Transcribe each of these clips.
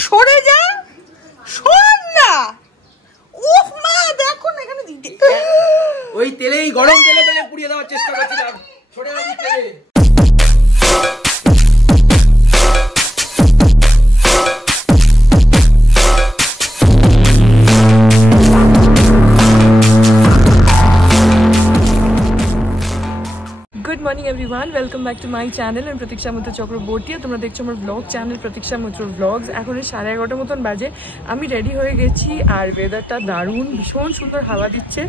সরে যা, শোন না। উফ মা, দেখো না এখানে ওই তেলেই, গরম তেলে তোকে পুড়িয়ে দেওয়ার চেষ্টা করছিলাম। সরে যা তেলে। Good morning everyone, welcome back to my channel and Pratiksha Mitra Chakraborty. তোমরা দেখছো আমার ব্লগ চ্যানেল প্রতীক্ষা মিত্র ব্লগস। এখন 11:30 মতন বাজে, আমি রেডি হয়ে গেছি আর ওয়েদারটা দারুণ, ভীষণ সুন্দর হাওয়া দিচ্ছে,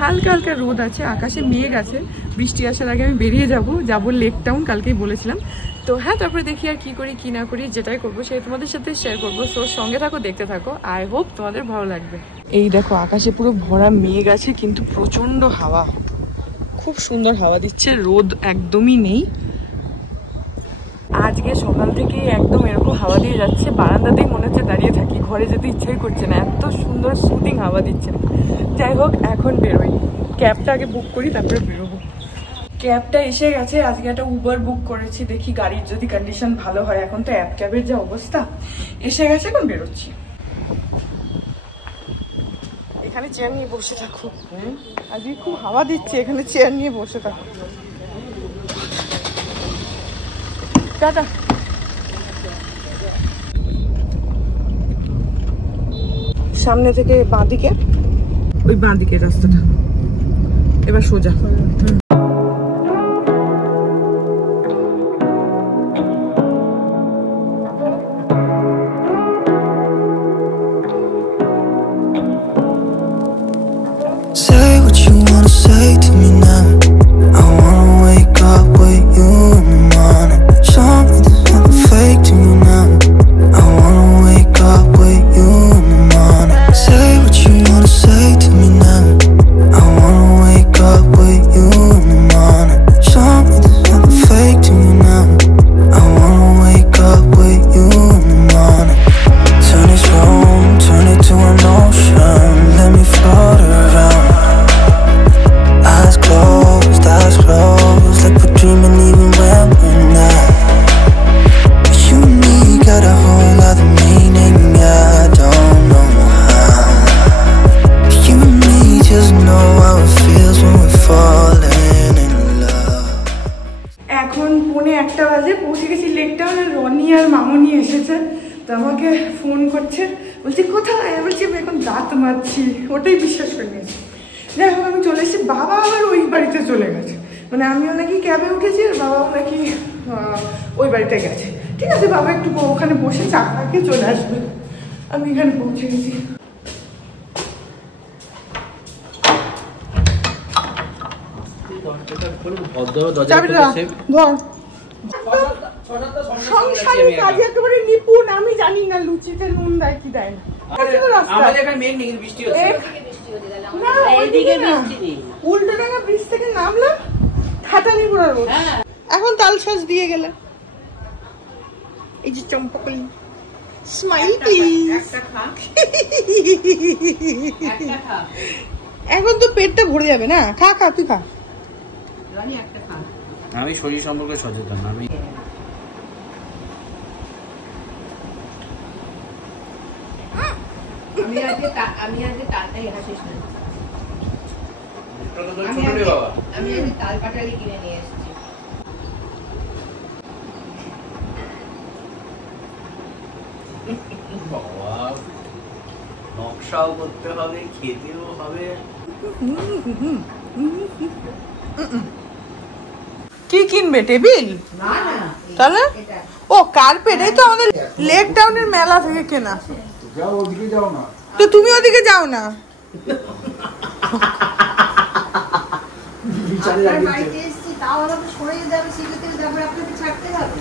হালকা হালকা রোদ আছে, আকাশে মেঘ আছে। বৃষ্টি আসার আগে আমি বেরিয়ে যাব লেক টাউন, কালকেই বলেছিলাম। তো হ্যাঁ, তারপরে দেখি আর কি করি কি না করি, যেটাই করবো সেই তোমাদের সাথে শেয়ার করবো। সো সঙ্গে থাকো, দেখতে থাকো, আই হোপ তোমাদের ভালো লাগবে। এই দেখো আকাশে পুরো ভরা মেঘ আছে, কিন্তু প্রচন্ড হাওয়া, খুব সুন্দর হাওয়া দিচ্ছে, রোদ একদমই নেই। আজকে সকাল থেকে একদম এরকম হাওয়া দিয়ে যাচ্ছে, বারান্দাতেই মনে হচ্ছে দাঁড়িয়ে থাকি, ঘরে যেতে ইচ্ছাই করছে না, এত সুন্দর সুদিং হাওয়া দিচ্ছে। যাই হোক, এখন বেরোই, ক্যাবটা আগে বুক করি তারপরে বেরোবো। ক্যাবটা এসে গেছে, আজকে একটা উবার বুক করেছি, দেখি গাড়ির যদি কন্ডিশন ভালো হয়। এখন তো অ্যাপ ক্যাবের যা অবস্থা, এসে গেছে, এখন বেরোচ্ছি। এখানে চেয়ার নিয়ে বসে থাকো, আজকে খুব হাওয়া দিচ্ছে, এখানে চেয়ার নিয়ে বসে থাকো। টাটা। সামনে থেকে বাঁদিকে, ওই বাঁদিকে রাস্তাটা, এবার সোজা। Say to me now, I wanna wake up with you in the morning. Something's not fake to me now, I wanna wake up with you in the morning. Say what you wanna say to me now, I wanna wake up with you in the morning. Something's not fake to me now, I wanna wake up with you in the morning. Turn this room, turn it to an ocean, let me float around. Eyes closed, like we're dreaming even when we're not. You and me got a whole other meaning, I don't know how. You and me just know how it feels when we're falling in love. এখন 1:45 বাজে, পৌঁছে গেছি lake টাউনে। রনি আর মামনি এসেছে, তো আমাকে phone করছে, বলছি কোথায়, বলছি আমি এখন দাঁত মাজছি, ওটাই বিশ্বাস করে নিয়েছি। যাই হোক, আমি চলে এসেছি। বাবা আবার ওই বাড়িতে চলে গেছে, মানে আমিও নাকি ক্যাবে উঠেছি আর বাবাও নাকি ওই বাড়িতে গেছে। ঠিক আছে, বাবা একটু ওখানে বসে চা খেয়ে চলে আসবে, আমি এখানে পৌঁছে গেছি। সংসারী কাজে একেবারে নিপুণ, আমি জানি না লুচিতে নুন দেয় কি দেয় না। উল্টোডাঙ্গা ব্রিজ থেকে নামলাম, খাটালি পুরা রোড, এখন তালসাজ দিয়ে গেলে। এই যে চম্পাকলি, স্মাইল প্লিজ। এখন তো পেটটা ভরে যাবে না, খা খা, তুই খা। আমি শরীর সম্পর্কে সচেতন, আমি তাল কাটালি কিনে নিয়ে এসেছি। নকশাও করতে হবে, খেতেও হবে। কি কিনবে, টেবিল? না না, তাহলে ও কার্পেট, এই তো আমাদের লেক টাউনের মেলা থেকে কেনা। যাও ওদিকে, যাও না তো তুমি ওদিকে যাও না। বাড়িতে এসেছি, তাও আমাকে সরে যেতে হবে, সেক্ষেত্রে তারপরে আপনাকে ছাড়তে হবে।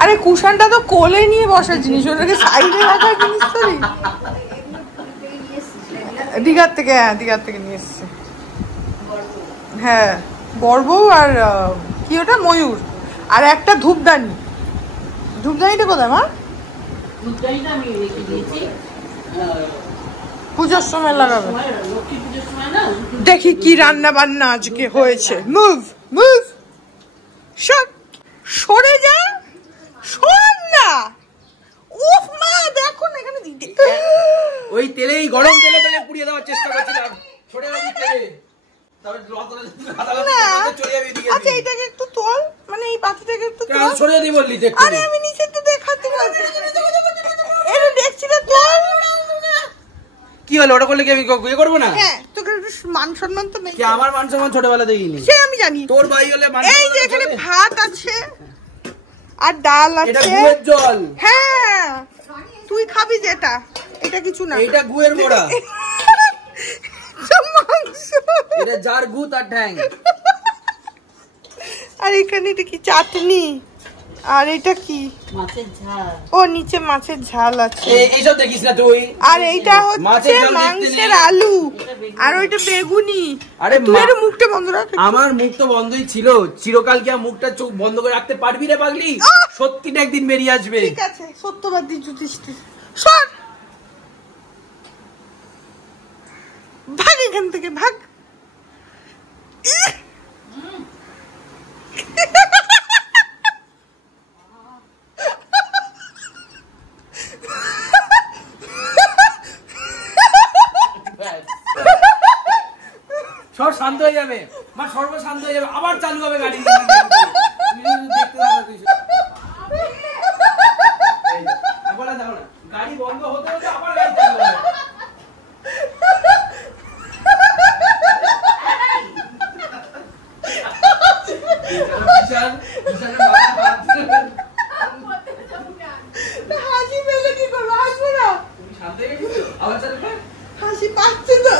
আরে কুশনটা তো কোলে নিয়ে বসার জিনিস, ওটাকে সাইডে রাখার জিনিস তো নেই। দীঘার থেকে, হ্যাঁ দীঘার থেকে নিয়ে এসছে। হ্যাঁ, বড়বউ আর কি ওটা, ময়ূর, আর একটা ধূপদানি। ধূপদানিটা কোথায় মা? ধূপদানিটা আমি রেখে দিয়েছি, পুজোর সময় লাগাবে। দেখি কি রান্না বান্না আজকে হয়েছে। Move move. এইটাকে একটু তোল, মানে এই বাটিটাকে একটু তোল। সরিয়ে দি বললি দেখ। আরে আমি নিচে একটু দেখাতে পারছি। এটা দেখছি না তোল। কি হলো ওটা করলে কি আমি বিয়ে করব না? হ্যাঁ, তোকে একটু মান সম্মান তো নেই। কি আমার মান সম্মান ছোটবেলা থেকেই নেই। সে আমি জানি। তোর ভাই হলে মান এই যে এখানে ভাত আছে আর ডাল আছে। এটা গুয়ের জল। হ্যাঁ, তুই খাবি যেটা, এটা কিছু না। এটা গুয়ের মোড়া। মাংস। এটা যার গু তার ঠ্যাং। আর এখানে এটা কি চাটনি, আর এটা কি মাছের ঝাল। ও নিচে মাছের ঝাল আছে। এইসব দেখিস না তুই। আর এইটা হচ্ছে মাংসের আলু, আর ওইটা বেগুনি। আরে তুই এর মুখটা বন্ধ রাখ। আমার মুখ তো বন্ধই ছিল চিরকাল। কি আর মুখটা চোখ বন্ধ করে রাখতে পারবি রে পাগলি? সত্যিটা একদিন বেরিয়ে আসবে। ঠিক আছে, সত্যবাদী যুধিষ্ঠির। সর, ভাগ এখান থেকে, ভাগ। সব শান্ত হয়ে যাবে, মা সর্ব শান্ত হয়ে যাবে, আবার চালু হবে গাড়ি। গাড়ি বন্ধ হতে হতে আবার গাড়ি চালু হবে। হাসি পেলে কি করবো? হাসবো না, শান্ত হয়ে গেছিস? আবার চালু কর। হাসি পাচ্ছে তো।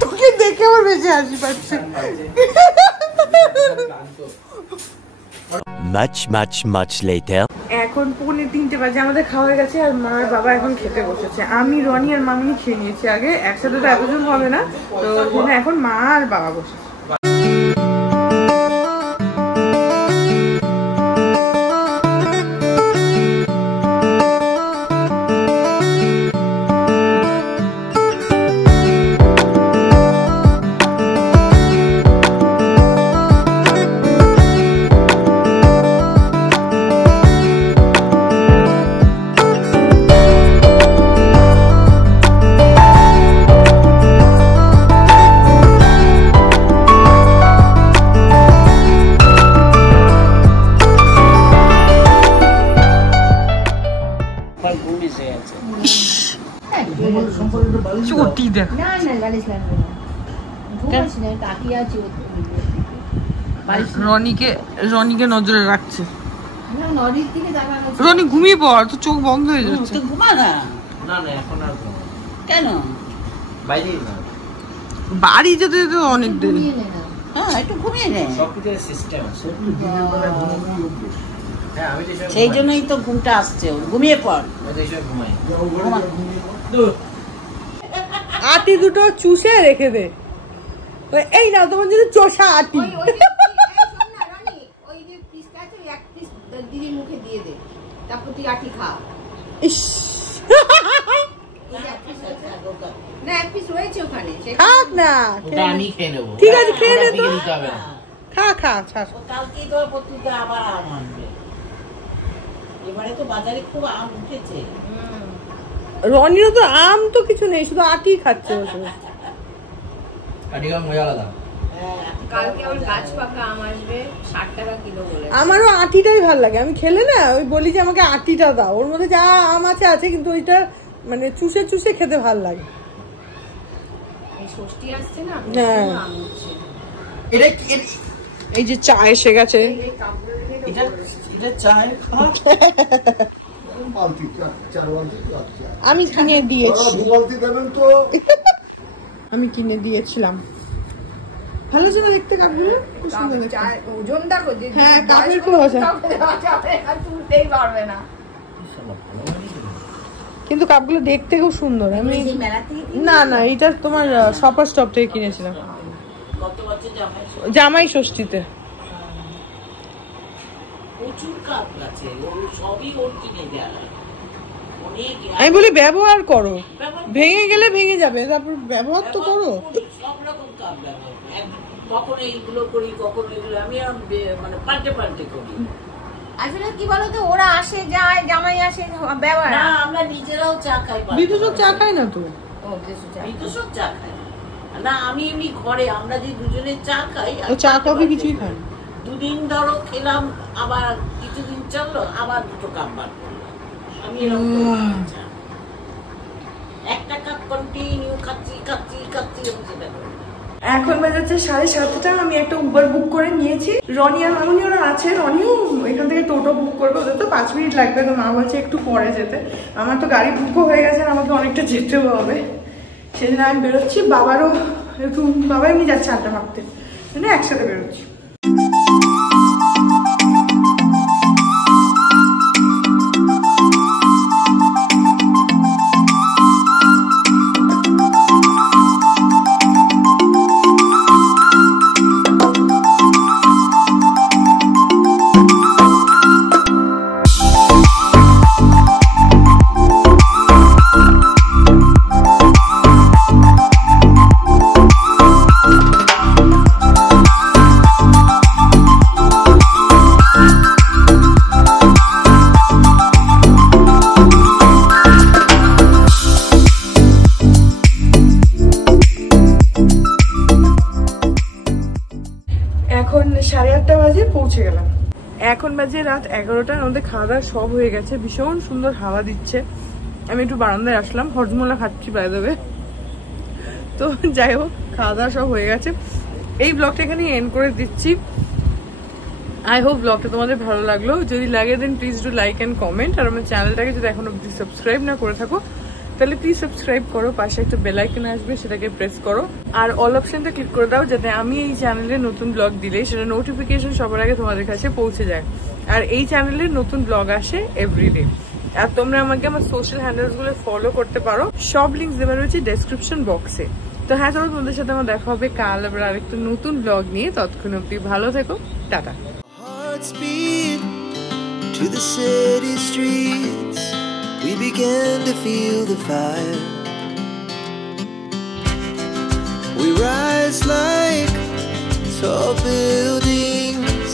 তোকে দেখে আমার বেশি হাসি পাচ্ছে। Much later. এখন 2:45 বাজে, আমাদের খাওয়া হয়ে গেছে আর মা আর বাবা এখন খেতে বসেছে। আমি, রনি আর মামিনি খেয়ে নিয়েছি আগে, একসাথে তো এতজন হবে না, তো এখন মা আর বাবা বসেছে। চটি দেখ, না না বালিশ লাগবে না, ঘুমাচ্ছি না, তাকিয়ে আছি। রনিকে নজরে রাখছে। না, নদীর দিকে তাকানো। রনি ঘুমিয়ে পড়, তো চোখ বন্ধ হয়ে যাচ্ছে। তো ঘুমা না। না না এখন আর কেন? বাইরেই না, বাড়ি যেতে যেতে অনেক দেরি। ঘুমিয়ে নে না। হ্যাঁ, একটু ঘুমিয়ে নে। সবকিছুর সিস্টেম আছে। হ্যাঁ আমি তো সেই জন্যই তো ঘুমটা আসছে ওর। ঘুমিয়ে পড়। ঘুমাই। ঘুমা। আটি দুটো চুষে রেখে দে। এই না তোমার জন্য চোষা আটি। ওই যে শোন না রানী, ওই যে পিসটা আছে, ওই এক পিস দিদির মুখে দিয়ে দে, তারপর তুই আটি খা। ইস, না, এক পিস রয়েছে ওখানে। থাক না, ওটা আমি খেয়ে নেবো। ঠিক আছে, খেয়ে নে তো। দিতে হবে না। খা খা, ছাড়। ও কালকেই ধর পত্রিকা আবার আম আনবে। এবারে তো বাজারে খুব আম উঠেছে। রনিরও তো আম তো কিছু নেই, শুধু আটি খাচ্ছে বসে। আটিকা মজা আলাদা। কালকে আমার গাছ পাকা আম আসবে 60 টাকা কিলো বলে। আমারও আটিটাই ভাল লাগে, আমি খেলে না ওই বলি যে আমাকে আটিটা দাও, ওর মধ্যে যা আম আছে আছে, কিন্তু ওইটা মানে চুষে চুষে খেতে ভাল লাগে। এই ষষ্ঠী আসছে না, হ্যাঁ। আম উঠছে। এটা এই যে চা এসে গেছে। এটা চায় খাওয়া। আমি কিনে দিয়েছি, আমি কিনে দিয়েছিলাম। ভালো ছিল দেখতে কাপগুলো, খুব সুন্দর দেখতে। ওজন দেখো যে হ্যাঁ, কাপের খুব আছে, তুলতেই পারবে না। কিন্তু কাপগুলো দেখতে খুব সুন্দর। আমি এই মেলা থেকে না না, এটা তোমার শপার স্টপ থেকে কিনেছিলাম, গত বছর জামাই ষষ্ঠীতে। প্রচুর কাপ গাছে, ওর সবই ওর কিনে দেয়া। অনেক আমি বলি ব্যবহার করো, ভেঙে গেলে ভেঙে যাবে, তারপর ব্যবহার তো করো। সব রকম কাপ ব্যবহার করি। কখনো এইগুলো করি, কখনো এগুলো। আমি মানে পাল্টে পাল্টে করি। আসলে কি বলতো, ওরা আসে যায়, জামাই আসে, ব্যবহার না আমরা নিজেরাও চা খাই। বিদ্যুৎ চা খায় না তো? ও বেশি চা। বিদ্যুৎ চা খাই না, আমি এমনি ঘরে আমরা যে দুজনে চা খাই। চা কফি কিছুই খায়? দুদিন ধরো খেলাম, আবার কিছুদিন চললো, আবার দুটো কাপ বার করলো। আমি এরকম করি। একটা কাপ কন্টিনিউ খাচ্ছি খাচ্ছি খাচ্ছি সেটা করি। এখন বাজাচ্ছে 7:30। আমি একটা উবার বুক করে নিয়েছি। রনি আর মামুনি ওরা আছে, রনিও এখান থেকে টোটো বুক করবে, ওদের তো 5 মিনিট লাগবে। তো মা বলছে একটু পরে যেতে। আমার তো গাড়ি বুকও হয়ে গেছে, আমাকে অনেকটা যেতেও হবে, সেজন্য আমি বেরোচ্ছি। বাবারও একটু, বাবা এমনি যাচ্ছে আড্ডা মারতে, মানে একসাথে বেরোচ্ছি। এখন 8:30 বাজে, পৌঁছে গেলাম। এখন বাজে রাত 11টা। আমাদের খাওয়া দাওয়া সব হয়ে গেছে, ভীষণ সুন্দর হাওয়া দিচ্ছে। আমি একটু বারান্দায় আসলাম, হজমোলা খাচ্ছি বাই দ্য ওয়ে। তো যাই হোক, খাওয়া দাওয়া সব হয়ে গেছে। এই ব্লগটা এখানে এন্ড করে দিচ্ছি। আই হোপ ব্লগটা তোমাদের ভালো লাগলো। যদি লাগে then please do like and comment. আর আমার চ্যানেলটাকে যদি এখনো অব্দি সাবস্ক্রাইব না করে থাকো তাহলে প্লিজ সাবস্ক্রাইব করো। পাশে একটা বেল আইকন আসবে, সেটাকে প্রেস করো। আর অল অপশনটা ক্লিক করে দাও, যাতে আমি এই চ্যানেলে নতুন ব্লগ দিলে সেটা নোটিফিকেশন সবার আগে তোমাদের কাছে পৌঁছে যায়। আর এই চ্যানেলে নতুন ব্লগ আসে এভরিডে। আর তোমরা আমাকে আমার সোশ্যাল হ্যান্ডেলসগুলো ফলো করতে পারো, সব লিঙ্কস দেওয়া রয়েছে ডেসক্রিপশন বক্সে। তো হ্যাঁ, চলো তোমাদের সাথে আমার দেখা হবে কাল আবার আরেকটা নতুন ব্লগ নিয়ে। ততক্ষণ অব্দি ভালো থেকো, tata. Hearts beat to the city streets. We began to feel the fire. We rise like tall buildings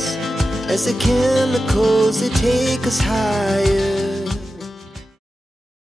as the chemicals they take us higher.